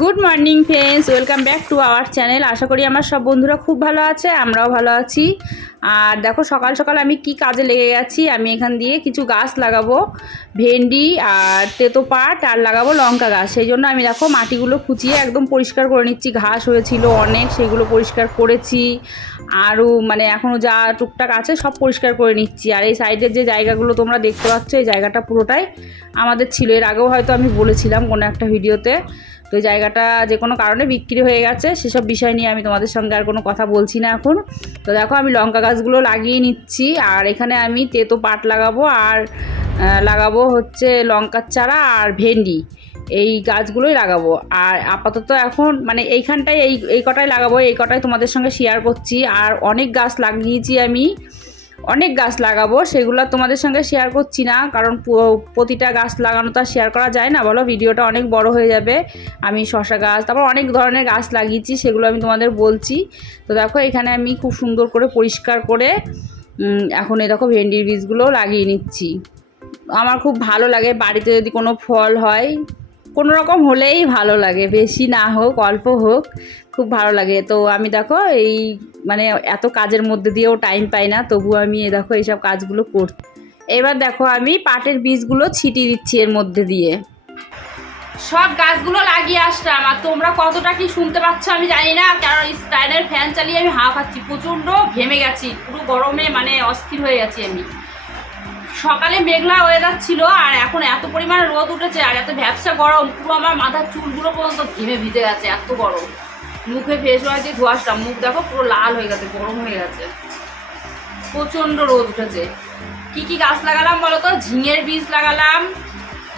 Good morning friends, welcome back to our channel. আশা করি আমার সব বন্ধুরা খুব ভালো আছে, আমরাও ভালো আছি। আর দেখো সকাল সকাল আমি কি কাজে লেগে গেছি। আমি এখান দিয়ে কিছু গাছ লাগাবো, ভেন্ডি আর তেতো পাট, আর লাগাবো লঙ্কা গাছ। সেই জন্য আমি দেখো মাটিগুলো খুঁচিয়ে একদম পরিষ্কার করে নিচ্ছি। ঘাস হয়েছিল অনেক, সেগুলো পরিষ্কার করেছি। আরও মানে এখনও যা টুকটাক আছে সব পরিষ্কার করে নিচ্ছি। আর এই সাইডের যে জায়গাগুলো তোমরা দেখতে পাচ্ছ, এই জায়গাটা পুরোটাই আমাদের ছিল। এর আগেও হয়তো আমি বলেছিলাম কোনো একটা ভিডিওতে। তো এই জায়গাটা যে কোনো কারণে বিক্রি হয়ে গেছে, সেসব বিষয় নিয়ে আমি তোমাদের সঙ্গে আর কোনো কথা বলছি না এখন। তো দেখো আমি লঙ্কা গাছগুলো লাগিয়ে নিচ্ছি, আর এখানে আমি তেতো পাট লাগাবো, আর লাগাবো হচ্ছে লঙ্কার চারা আর ভেন্ডি, এই গাছগুলোই লাগাবো। আর আপাতত এখন মানে এইখানটায় এই কটাই লাগাবো, এই কটাই তোমাদের সঙ্গে শেয়ার করছি। আর অনেক গাছ লাগিয়েছি আমি, অনেক গাছ লাগাবো, সেগুলো তোমাদের সঙ্গে শেয়ার করছি না, কারণ প্রতিটা গাছ লাগানো তো আর শেয়ার করা যায় না, বলো, ভিডিওটা অনেক বড় হয়ে যাবে। আমি শসা গাছ, তারপর অনেক ধরনের গাছ লাগিয়েছি, সেগুলো আমি তোমাদের বলছি। তো দেখো এখানে আমি খুব সুন্দর করে পরিষ্কার করে এখন এই দেখো ভেন্ডির বীজগুলো লাগিয়ে নিচ্ছি। আমার খুব ভালো লাগে বাড়িতে যদি কোনো ফল হয়, কোনো রকম হলেই ভালো লাগে, বেশি না হোক অল্প হোক, খুব ভালো লাগে। তো আমি দেখো এই মানে এত কাজের মধ্যে দিয়েও টাইম পাই না, তবুও আমি দেখো এইসব কাজগুলো করছি। এবার দেখো আমি পাটের বীজগুলো ছিটিয়ে দিচ্ছি এর মধ্যে দিয়ে। সব গাছগুলো লাগিয়ে আসলাম, আর তোমরা কতটা কি শুনতে পাচ্ছ আমি জানি না, কারণ স্টাইলের ফ্যান চালিয়ে আমি হাওয়া খাচ্ছি, প্রচণ্ড ঘেমে গেছি, পুরো গরমে মানে অস্থির হয়ে গেছি আমি। সকালে মেঘলা ওয়েদার ছিল, আর এখন এত পরিমাণে রোদ উঠেছে, আর এত ভ্যাপসা গরম, পুরো আমার মাথার চুলগুলো পর্যন্ত ঘেমে ভিজে গেছে, এত গরম। মুখে ফেস ওয়াশ দিয়ে ধোয়া আসলাম, মুখ দেখো পুরো লাল হয়ে গেছে, গরম হয়ে গেছে, প্রচণ্ড রোদ উঠেছে। কি কি গাছ লাগালাম বলো তো? ঝিঙের বীজ লাগালাম,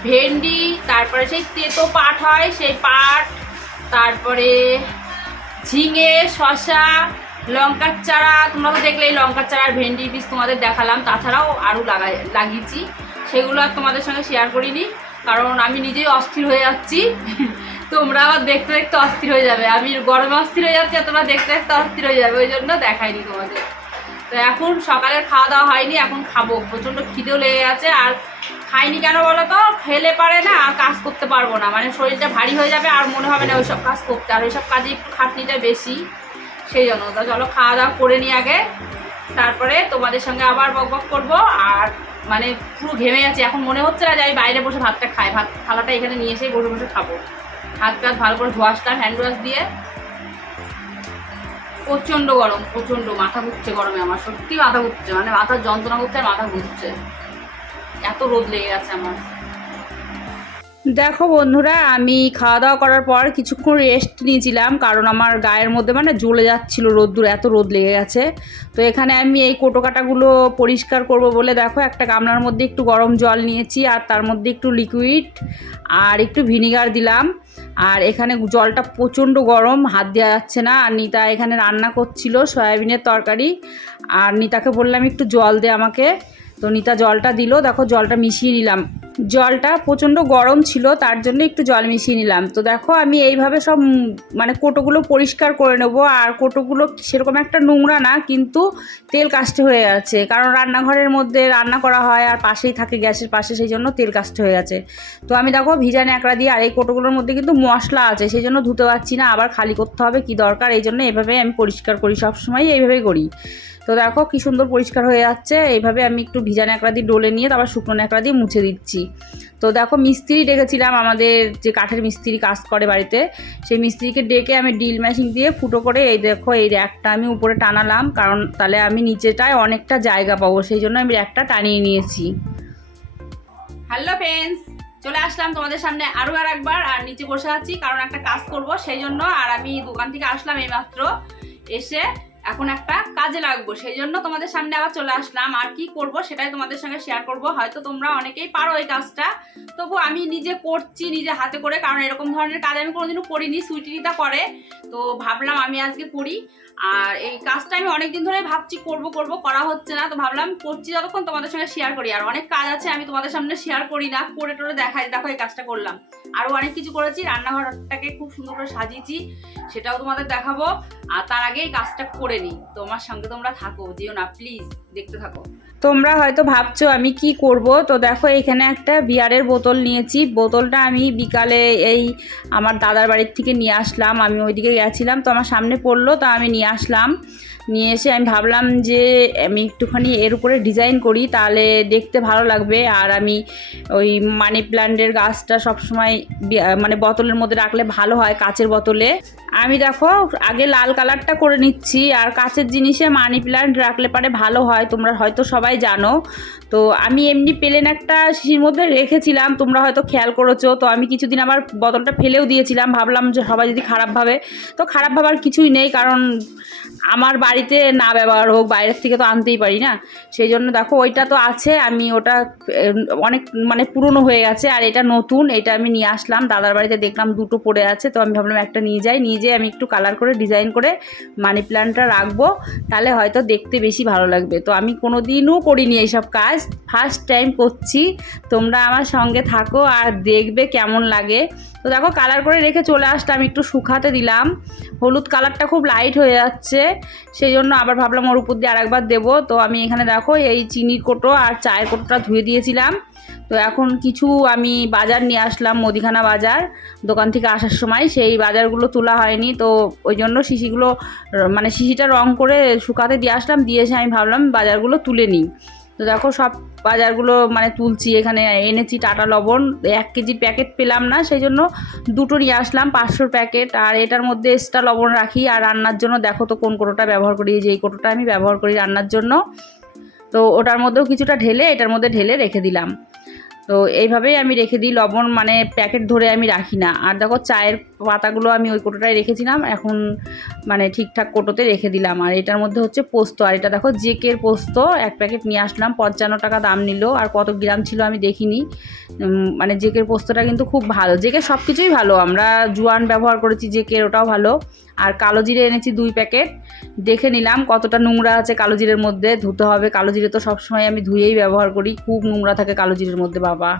ভেন্ডি, তারপরে সেই তেতো পাট হয় সেই পাট, তারপরে ঝিঙে, শসা, লঙ্কার চারা, তোমরা তো দেখলে এই লঙ্কার চারা আর ভেন্ডির বীজ তোমাদের দেখালাম। তাছাড়াও আরও লাগিয়েছি, সেগুলো আর তোমাদের সঙ্গে শেয়ার করিনি, কারণ আমি নিজেই অস্থির হয়ে যাচ্ছি। তোমরা আবার দেখতে দেখতে অস্থির হয়ে যাবে, আমি গরমে অস্থির হয়ে যাচ্ছি আর তোমরা দেখতে দেখতে অস্থির হয়ে যাবে, ওই জন্য দেখাইনি তোমাদের। তো এখন সকালের খাওয়া দাওয়া হয়নি, এখন খাবো, প্রচণ্ড খিদেও লেগে গেছে। আর খাইনি কেন বলো তো? খেলে পারে না আর কাজ করতে পারবো না, মানে শরীরটা ভারী হয়ে যাবে, আর মনে হবে না ওইসব কাজ করতে, আর ওইসব কাজে একটু খাটনিটা বেশি, সেই জন্য। তো চলো খাওয়া দাওয়া করে নিই আগে, তারপরে তোমাদের সঙ্গে আবার বকবক করবো। আর মানে পুরো ঘেমে যাচ্ছে, এখন মনে হচ্ছে না যে আমি বাইরে বসে ভাতটা খাই, ভাত থালাটা এখানে নিয়ে এসেই বসে বসে খাবো। হাত টাত ভালো করে ধোয়া আসলাম হ্যান্ড ওয়াশ দিয়ে। প্রচণ্ড গরম, প্রচণ্ড মাথা ঘুরছে গরমে, আমার সত্যি মাথা ঘুরছে, মানে মাথার যন্ত্রণা করছে আর মাথা ঘুরছে, এত রোদ লেগে গেছে আমার। দেখো বন্ধুরা, আমি খাওয়া দাওয়া করার পর কিছুক্ষণ রেস্ট নিয়েছিলাম, কারণ আমার গায়ের মধ্যে মানে জ্বলে যাচ্ছিলো রোদ্দুর, এত রোদ লেগে গেছে। তো এখানে আমি এই কোটো কাটাগুলো পরিষ্কার করব বলে দেখো একটা গামলার মধ্যে একটু গরম জল নিয়েছি, আর তার মধ্যে একটু লিকুইড আর একটু ভিনিগার দিলাম। আর এখানে জলটা প্রচণ্ড গরম, হাত দেওয়া যাচ্ছে না। আর নিতা এখানে রান্না করছিল সয়াবিনের তরকারি, আর নিতাকে বললাম একটু জল দে আমাকে, তো নিতা জলটা দিল। দেখো জলটা মিশিয়ে নিলাম, জলটা প্রচণ্ড গরম ছিল, তার জন্য একটু জল মিশিয়ে নিলাম। তো দেখো আমি এইভাবে সব মানে কোটোগুলো পরিষ্কার করে নেব। আর কোটোগুলো সেরকম একটা নোংরা না, কিন্তু তেল কাস্টে হয়ে গেছে, কারণ রান্নাঘরের মধ্যে রান্না করা হয় আর পাশেই থাকে গ্যাসের পাশে, সেই জন্য তেল কাস্টে হয়ে গেছে। তো আমি দেখো ভিজা ন্যাকড়া দিয়ে, আর এই কোটোগুলোর মধ্যে কিন্তু মশলা আছে, সেই জন্য ধুতে পারছি না, আবার খালি করতে হবে, কি দরকার, এই জন্য এভাবেই আমি পরিষ্কার করি, সবসময় এইভাবেই করি। তো দেখো কি সুন্দর পরিষ্কার হয়ে যাচ্ছে। এইভাবে আমি একটু ভিজা ন্যাকড়া দিয়ে ডলে নিয়ে তারপর শুকনো ন্যাকড়া দিয়ে মুছে দিচ্ছি। তো দেখো মিস্ত্রি ডেকেছিলাম, আমাদের যে কাঠের মিস্ত্রি কাজ করে বাড়িতে, সেই মিস্ত্রিকে ডেকে আমি ড্রিল মেশিন দিয়ে ফুটো করে এই দেখো এই র্যাকটা আমি উপরে টানালাম, কারণ তাহলে আমি নিচেটায় অনেকটা জায়গা পাবো, সেই জন্য আমি র্যাকটা টানিয়ে নিয়েছি। হ্যালো ফ্রেন্ডস, চলে আসলাম তোমাদের সামনে আরও একবার, আর নিচে বসে আছি কারণ একটা কাজ করব সেই জন্য। আর আমি দোকান থেকে আসলাম এইমাত্র, এসে এখন একটা কাজে লাগবো, সেই জন্য তোমাদের সামনে আবার চলে আসলাম। আর কি করব সেটাই তোমাদের সঙ্গে শেয়ার করব। হয়তো তোমরা অনেকেই পারো এই কাজটা, তবু আমি নিজে করছি নিজে হাতে করে, কারণ এরকম ধরনের কাজ আমি কোনোদিনও করিনি, সুইটিটা করে, তো ভাবলাম আমি আজকে করি। আর এই কাজটা আমি অনেকদিন ধরে ভাবছি করব করব, করা হচ্ছে না, তো ভাবলাম করছি যতক্ষণ তোমাদের সঙ্গে শেয়ার করি। আর অনেক কাজ আছে আমি তোমাদের সামনে শেয়ার করি না, করে টোরে দেখাই, দেখো এই কাজটা করলাম। আরও অনেক কিছু করেছি, রান্নাঘরটাকে খুব সুন্দর করে সাজিয়েছি, সেটাও তোমাদের দেখাবো। আর তার আগে এই কাজটা করে নিই, তোমার সঙ্গে তোমরা থাকো, যেও না প্লিজ, দেখতে থাকো। তোমরা হয়তো ভাবছো আমি কি করব, তো দেখো এখানে একটা বিয়ারের বোতল নিয়েছি। বোতলটা আমি বিকালে এই আমার দাদার বাড়ির থেকে নিয়ে আসলাম, আমি ওইদিকে গেছিলাম তো আমার সামনে পড়লো, তো আমি নিয়ে আসলাম। নিয়ে এসে আমি ভাবলাম যে আমি একটুখানি এর উপরে ডিজাইন করি, তাহলে দেখতে ভালো লাগবে। আর আমি ওই মানি প্ল্যান্টের গাছটা সবসময় মানে বোতলের মধ্যে রাখলে ভালো হয়, কাচের বোতলে। আমি দেখো আগে লাল কালারটা করে নিচ্ছি, আর কাচের জিনিসে মানি প্ল্যান্ট রাখলে পারে ভালো হয়, তোমরা হয়তো সবাই জানো। তো আমি এমনি প্লেন একটা শিশির মধ্যে রেখেছিলাম, তোমরা হয়তো খেয়াল করেছো। তো আমি কিছুদিন আবার বোতলটা ফেলেও দিয়েছিলাম, ভাবলাম যে সবাই যদি খারাপ ভাবে, তো খারাপ ভাবার কিছুই নেই, কারণ আমার বাড়িতে না ব্যবহার হোক, বাইরের থেকে তো আনতেই পারি না। সেই জন্য দেখো ওইটা তো আছে, আমি ওটা অনেক মানে পুরনো হয়ে গেছে, আর এটা নতুন, এটা আমি নিয়ে আসলাম দাদার বাড়িতে, দেখলাম দুটো পড়ে আছে, তো আমি ভাবলাম একটা নিয়ে যাই, নিয়ে যেয়ে আমি একটু কালার করে ডিজাইন করে মানি প্ল্যান্টটা রাখবো, তাহলে হয়তো দেখতে বেশি ভালো লাগবে। তো আমি কোনো দিনও করিনি এইসব কাজ, ফার্স্ট টাইম করছি। তোমরা আমার সঙ্গে থাকো আর দেখবে কেমন লাগে। তো দেখো কালার করে রেখে চলে আসলাম, একটু শুকাতে দিলাম। হলুদ কালারটা খুব লাইট হয়ে যাচ্ছে, সেই জন্য আবার ভাবলাম ওর উপর দিয়ে আরেকবার দেবো। তো আমি এখানে দেখো এই চিনির কোটো আর চায়ের কোটোটা ধুয়ে দিয়েছিলাম। তো এখন কিছু আমি বাজার নিয়ে আসলাম, মুদিখানা বাজার, দোকান থেকে আসার সময় সেই বাজারগুলো তোলা হয়নি, তো ওই জন্য শিশিগুলো মানে শিশিটা রং করে শুকাতে দিয়ে আসলাম, দিয়ে এসে আমি ভাবলাম বাজারগুলো তুলে নিই। তো দেখো সব বাজারগুলো মানে তুলছি। এখানে এনেছি টাটা লবণ, 1 কেজি প্যাকেট পেলাম না, সেই জন্য দুটো নিয়ে আসলাম 500 প্যাকেট। আর এটার মধ্যে এক্সট্রা লবণ রাখি, আর রান্নার জন্য দেখো তো কোন কোটোটা ব্যবহার করি, যে এই কোটোটা আমি ব্যবহার করি রান্নার জন্য। তো ওটার মধ্যেও কিছুটা ঢেলে এটার মধ্যে ঢেলে রেখে দিলাম। তো এইভাবেই আমি রেখে দিই লবণ, মানে প্যাকেট ধরে আমি রাখি না। আর দেখো চায়ের পাতাগুলো আমি ওই কোটোটায় রেখেছিলাম, এখন মানে ঠিকঠাক কোটোতে রেখে দিলাম। আর এটার মধ্যে হচ্ছে পোস্ত, আর এটা দেখো জেকের পোস্ত 1 প্যাকেট নিয়ে আসলাম, 55 টাকা দাম নিল। আর কত গ্রাম ছিল আমি দেখিনি। মানে জেকের পোস্তটা কিন্তু খুব ভালো, জেকের সব কিছুই ভালো, আমরা জোয়ান ব্যবহার করেছি জেকের, ওটাও ভালো। আর কালো জিরে এনেছি 2 প্যাকেট, দেখে নিলাম কতটা নোংরা আছে কালো জিরের মধ্যে, ধুতে হবে। কালো জিরে তো সবসময় আমি ধুয়েই ব্যবহার করি, খুব নোংরা থাকে কালো জিরের মধ্যে, বাবা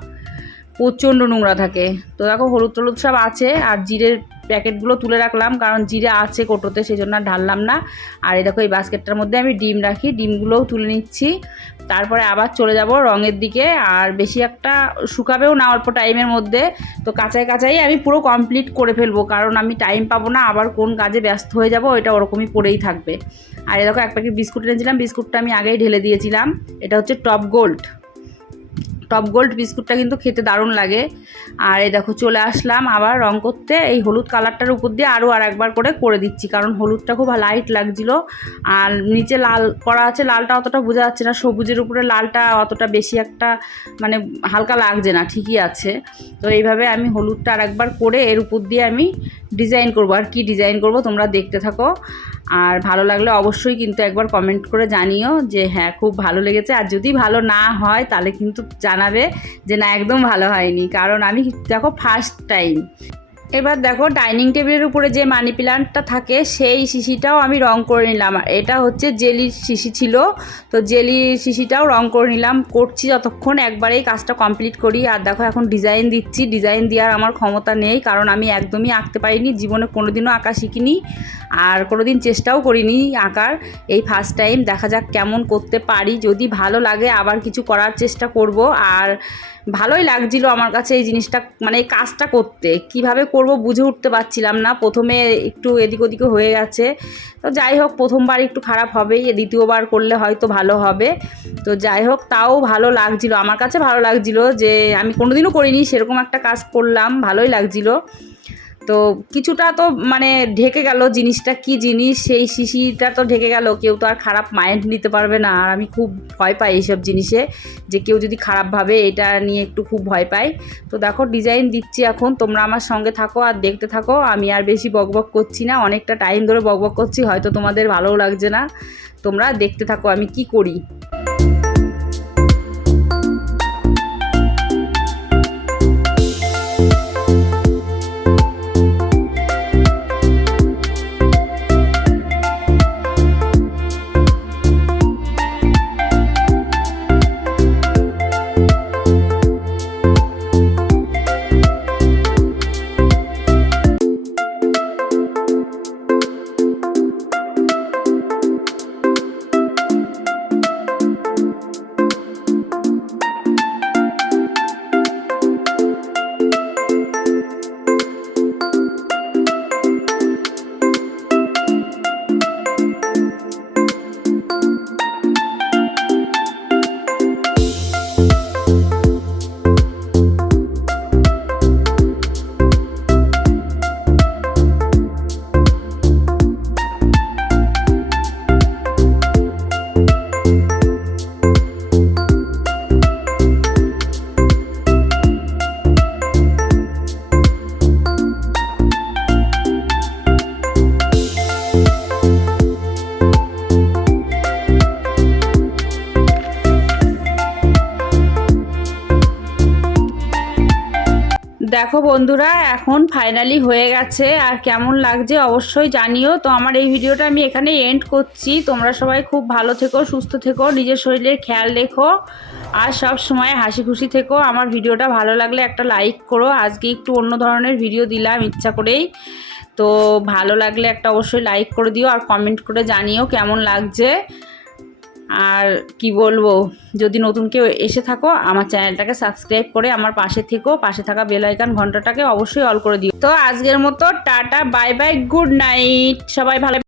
প্রচণ্ড নোংরা থাকে। তো দেখো হলুদ টলুদ সব আছে, আর জিরের প্যাকেটগুলো তুলে রাখলাম, কারণ জিরে আছে কোটোতে, সেই জন্য আর ঢাললাম না। আর এই দেখো এই বাস্কেটটার মধ্যে আমি ডিম রাখি, ডিমগুলোও তুলে নিচ্ছি। তারপরে আবার চলে যাব রঙের দিকে, আর বেশি একটা শুকাবেও না, অল্প টাইমের মধ্যে। তো কাঁচাই কাঁচাই আমি পুরো কমপ্লিট করে ফেলবো, কারণ আমি টাইম পাবো না, আবার কোন কাজে ব্যস্ত হয়ে যাব, এটা ওরকমই পড়েই থাকবে। আর এই দেখো 1 প্যাকেট বিস্কুট এনেছিলাম, বিস্কুটটা আমি আগেই ঢেলে দিয়েছিলাম, এটা হচ্ছে টপ গোল্ড। টপ গোল্ড বিস্কুটটা কিন্তু খেতে দারুণ লাগে। আর এই দেখো চলে আসলাম আবার রং করতে, এই হলুদ কালারটার উপর দিয়ে আরও একবার করে দিচ্ছি, কারণ হলুদটা খুব লাইট লাগছিল। আর নিচে লাল করা আছে, লালটা অতটা বোঝা যাচ্ছে না, সবুজের উপরে লালটা অতটা বেশি একটা মানে হালকা লাগছে না, ঠিকই আছে। তো এইভাবে আমি হলুদটা আরেকবার করে এর উপর দিয়ে আমি ডিজাইন করব। আর কি ডিজাইন করব তোমরা দেখতে থাকো, আর ভালো লাগলে অবশ্যই কিন্তু একবার কমেন্ট করে জানিও যে হ্যাঁ খুব ভালো লেগেছে। আর যদি ভালো না হয় তাহলে কিন্তু জানাবে যে না একদম ভালো হয়নি, কারণ আমি দেখো ফার্স্ট টাইম। এবার দেখো ডাইনিং টেবিলের উপরে যে মানি প্ল্যান্টটা থাকে সেই শিশিটাও আমি রং করে নিলাম। এটা হচ্ছে জেলির শিশি ছিল, তো জেলির শিশিটাও রং করে নিলাম, করছি যতক্ষণ একবারেই কাজটা কমপ্লিট করি। আর দেখো এখন ডিজাইন দিচ্ছি, ডিজাইন দেওয়ার আমার ক্ষমতা নেই, কারণ আমি একদমই আঁকতে পারিনি, জীবনে কোনোদিনও আঁকা শিখিনি, আর কোনোদিন চেষ্টাও করিনি আঁকার, এই ফার্স্ট টাইম। দেখা যাক কেমন করতে পারি, যদি ভালো লাগে আবার কিছু করার চেষ্টা করব। আর ভালোই লাগছিল আমার কাছে এই জিনিসটা, মানে এই কাজটা করতে, কিভাবে করব বুঝে উঠতে পারছিলাম না, প্রথমে একটু এদিক ওদিকে হয়ে গেছে। তো যাই হোক প্রথমবার একটু খারাপ হবেই, দ্বিতীয়বার করলে হয়তো ভালো হবে। তো যাই হোক তাও ভালো লাগছিল, আমার কাছে ভালো লাগছিল যে আমি কোনোদিনও করিনি সেরকম একটা কাজ করলাম, ভালোই লাগছিল। তো কিছুটা তো মানে ঢেকে গেল জিনিসটা, কি জিনিস সেই শিশিটা তো ঢেকে গেল, কেউ তো আর খারাপ মাইন্ড নিতে পারবে না। আর আমি খুব ভয় পাই এইসব জিনিসে, যে কেউ যদি খারাপ ভাবে, এটা নিয়ে একটু খুব ভয় পাই। তো দেখো ডিজাইন দিচ্ছি এখন, তোমরা আমার সঙ্গে থাকো আর দেখতে থাকো। আমি আর বেশি বকবক করছি না, অনেকটা টাইম ধরে বকবক করছি, হয়তো তোমাদের ভালোও লাগছে না, তোমরা দেখতে থাকো আমি কি করি। দেখো বন্ধুরা, এখন ফাইনালি হয়ে গেছে। আর কেমন লাগছে অবশ্যই জানিও। তো আমার এই ভিডিওটা আমি এখানে এন্ড করছি। তোমরা সবাই খুব ভালো থেকো, সুস্থ থেকো, নিজের শরীরের খেয়াল রেখো, আর সব সময় হাসি খুশি থেকো। আমার ভিডিওটা ভালো লাগলে একটা লাইক করো। আজকে একটু অন্য ধরনের ভিডিও দিলাম ইচ্ছা করেই। তো ভালো লাগলে একটা অবশ্যই লাইক করে দিও, আর কমেন্ট করে জানিও কেমন লাগছে। আর কি বলবো, যদি নতুন কেউ এসে থাকো আমার চ্যানেলটাকে সাবস্ক্রাইব করে আমার পাশে থেকো, পাশে থাকা বেল আইকন ঘন্টাটাকে অবশ্যই অল করে দিও। তো আজকের মতো tata, bye bye, good night, সবাই ভালো